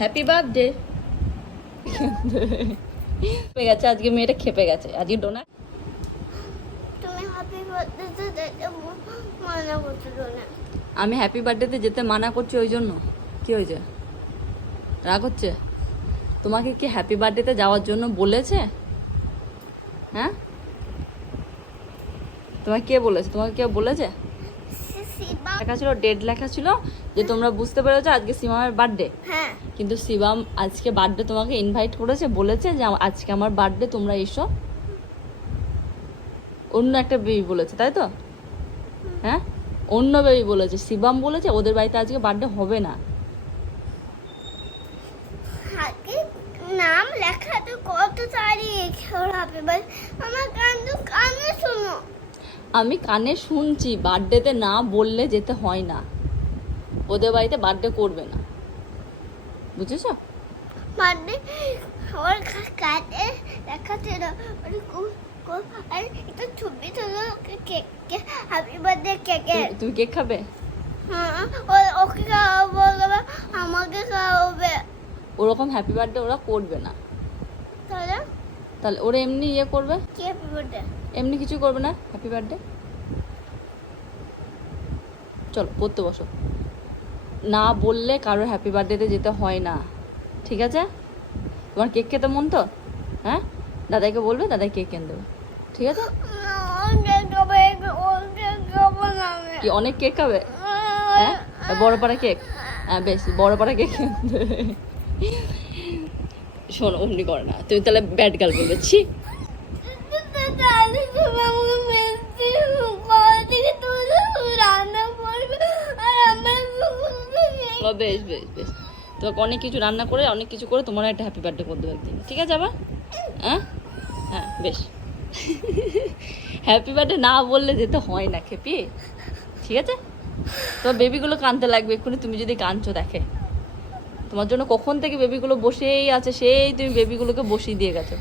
Happy birthday খেপে গেছে আজকে মেয়েটা খেপে গেছে। আজকে ডোনা তুমি হ্যাপি বার্থডে যেতে মানা করছ আমি হ্যাপি বার্থডেতে যেতে মানা করছি ওই জন্য। কি হয়েছে? রাগ হচ্ছে? তোমাকে কি হ্যাপি বার্থডেতে যাওয়ার জন্য বলেছে? হ্যাঁ? তোমাকে কে বলেছে? তোমাকে কে বলেছে? লেখা ছিল ডেট লেখা ছিল যে তোমরা বুঝতে পেরেছ আজকে সিমামের বার্থডে হ্যাঁ। কিন্তু শিবাম আজকে বার্থডে তোমাকে ইনভাইট করেছে বলেছে যে আজকে আমার বার্থডে তোমরা এসো। অন্য একটা বেবি বলেছে তাই তো? হ্যাঁ? অন্য বেবি বলেছে। শিবাম বলেছে ওদের বাড়িতে আজকে বার্থডে হবে না। নাম লেখা তো কত তারিখ আমার কান তো কানে শোনো। আমি কানে শুনছি বার্থডেতে না বললে যেতে হয় না। ওদের বাড়িতে বার্থডে করবে না। বুঝেছ? বার্থডে? আমার কানে লেখা ছিল আর একটা ছবি ছিল কেক হ্যাপি বার্থডে কেকের তুমি- কেক খাবে? হ্যাঁ। ও- ওকে খাওয়াবো আমাকে খাওয়াবে। ওরকম হ্যাপি বার্থডে ওরা করবে না। তাহলে? তাহলে ওরা এমনি ইয়ে করবে? কি হ্যাপি বার্থডে এমনি কিছু করবে না? হ্যাপি বার্থডে চলো পড়তে বসো। না বললে কারোর হ্যাপি বার্থডেতে যেতে হয় না। ঠিক আছে? তোমার কেক খেতে মন তো? হ্যাঁ? দাদাকে বলবে, দাদাই কেক কিনে দেবে। ঠিক আছে? কি, অনেক কেক খাবে? হ্যাঁ? বড় পাড়া কেক হ্যাঁ বেশ, বড় পাড়া কেক শোনো, অমনি করে না। তুমি তাহলে ব্যাড গার্ল বলবে বেশ বেশ বেশ। তোমাকে অনেক কিছু রান্না করে, অনেক কিছু করে তোমার একটা হ্যাপি বার্থডে করে দেবো একদিন। ঠিক আছে আবার হ্যাঁ? হ্যাঁ বেশ। হ্যাপি বার্থডে না বললে যেতে হয় না, খেপি। ঠিক আছে? তোমার বেবিগুলো কানতে লাগবে, এক্ষুনি তুমি যদি কাঁদছো দেখে। তোমার জন্য কখন থেকে বেবিগুলো বসেই আছে, সেই তুমি বেবিগুলোকে বসিয়ে দিয়ে গেছো।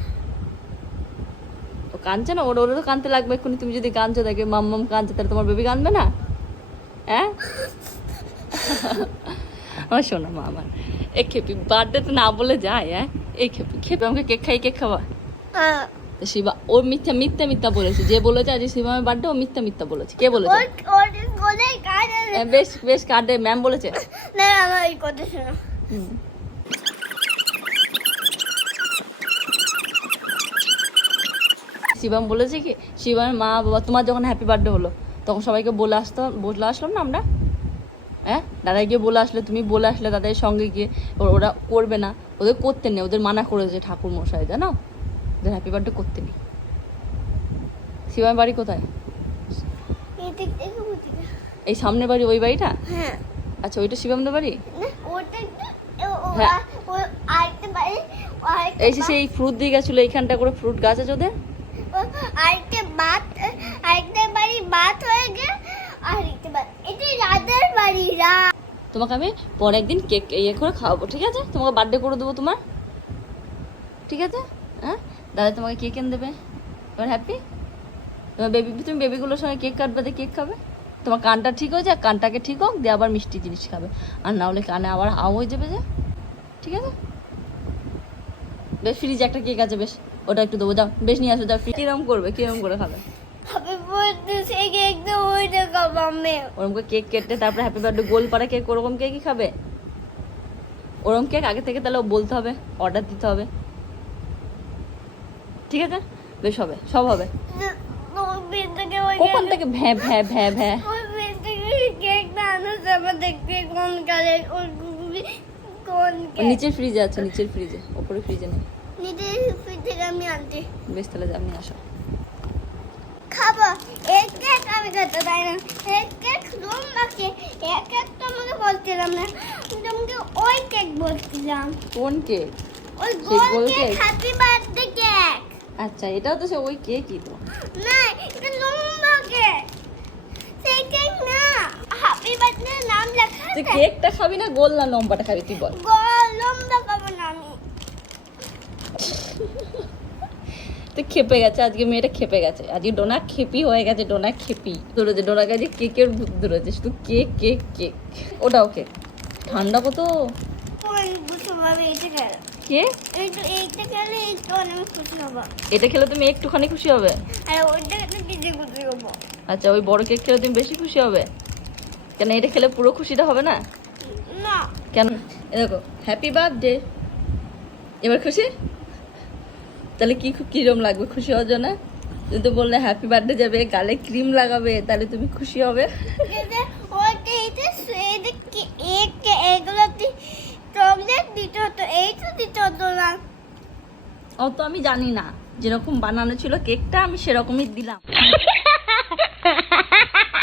তো কাঁদছে না? ওর ওরও তো কানতে লাগবে, এক্ষুনি তুমি যদি কাঁদছো দেখে মাম মাম কাঁদছে তাহলে তোমার বেবি কাঁদবে না? হ্যাঁ? আমার শোনো মা আমার এ খেপি বার্থডে তো না বলে যায় হ্যাঁ? এই খেপি খেপি আমাকে কেক খাই কেক খাওয়া। শিবা ও মিথ্যা মিথ্যা মিথ্যা বলেছে। যে বলেছে আজ শিবামের বার্থডে ও মিথ্যা মিথ্যা বলেছে। কে বলেছে? হ্যাঁ, বেশ বেশ কার্ডে ম্যাম বলেছে। না আমার এই কথা শোনো। শিবাম বলেছে কি শিবামের মা বাবা তোমার যখন হ্যাপি বার্থডে হলো তখন সবাইকে বলে আসতো বলে আসলাম না আমরা? হ্যাঁ? দাদাই গিয়ে বলে আসলে তুমি বলে আসলে দাদার সঙ্গে গিয়ে ওরা করবে না। ওদের করতে নেই ওদের মানা করেছে ঠাকুর মশাই জানো? ওদের হ্যাপি বার্থডে করতে নেই। শিবামের বাড়ি কোথায়? এই সামনের বাড়ি ওই বাড়িটা? হ্যাঁ। আচ্ছা ওইটা শিবামদের বাড়ি? হ্যাঁ। এই যে সেই ফ্রুট দিয়ে গেছিল এইখানটা করে ফ্রুট গাছ আছে ওদের? আরেকটা বাড়ি বাত হয়ে গে আরেকটা বাত এটা রাজার বাড়ি রা তোমাকে আমি পরে একদিন কেক ইয়ে করে খাওয়াবো, ঠিক আছে? তোমাকে বার্থডে করে দেবো তোমার। ঠিক আছে? হ্যাঁ? দাদা তোমাকে কেক এনে দেবে। তোমার হ্যাপি তোমার বেবি তুমি বেবিগুলোর সঙ্গে কেক কাটবে, দিয়ে কেক খাবে? তোমার কানটা ঠিক হয়ে যাক, কানটাকে ঠিক হোক, দিয়ে আবার মিষ্টি জিনিস খাবে। আর না হলে কানে আবার হাও হয়ে যাবে যে। ঠিক আছে? বেশ ফ্রিজে একটা কেক আছে, বেশ। ওটা একটু দেবো, যাও। বেশ, নিয়ে আসো, যাও কিরম করবে, কিরম করে খাবে? কেক কেটে তারপরে হ্যাপি বার্থডে গোল পাড়া কেক ওরকম কেকই খাবে? ওরকম কেক আগে থেকে তাহলে বলতে হবে অর্ডার দিতে হবে। ঠিক আছে? বেশ হবে সব হবে। কখন থেকে ভ্যাঁ ভ্যাঁ ভ্যাঁ ভ্যাঁ? নিচের ফ্রিজে আছে নিচের ফ্রিজে ওপরে ফ্রিজে নেই। নিজে ফ্রিজ থেকে আমি আনছি। বেশ তাহলে আপনি আসো। খাব। এক কেক আমি খেতে চাই না। এক কেক লম্বা কেক এক কেক তো আমাকে বলছিলাম না। তোমাকে ওই কেক বলছিলাম। কোন কেক? ওই গোল কেক? Happy birthday cake. আচ্ছা এটাও তো সে ওই কেকই তো। না এটা লম্বা কেক। সেই কেক না হ্যাপি বার্থডে নাম লেখা আছে। কেকটা খাবি না গোল না লম্বাটা খাবি তুই বল। গোল লম্বা খাব না আমি তুই খেপে গেছে আজকে মেয়েটা খেপে গেছে। আজকে ডোনা খেপি হয়ে গেছে ডোনা খেপি। ধরেছে ডোনা গেছে কেকের ভূত ধরেছে শুধু কেক কেক কেক। ওটাও কেক। ঠান্ডা কত? কে? এটা খেলে তুমি একটুখানি খুশি হবে? বেশি আচ্ছা ওই বড় কেক খেলে তুমি বেশি খুশি হবে? কেন এটা খেলে পুরো খুশিটা হবে না? না। কেন? দেখো হ্যাপি বার্থডে এবার খুশি? তাহলে কি কিরম লাগবে? খুশি হওয়ার জন্য? তুমি তো বললে হ্যাপি বার্থডে যাবে গালে ক্রিম লাগাবে তাহলে তুমি খুশি হবে। অত আমি জানি না। যেরকম বানানো ছিল কেকটা আমি সেরকমই দিলাম।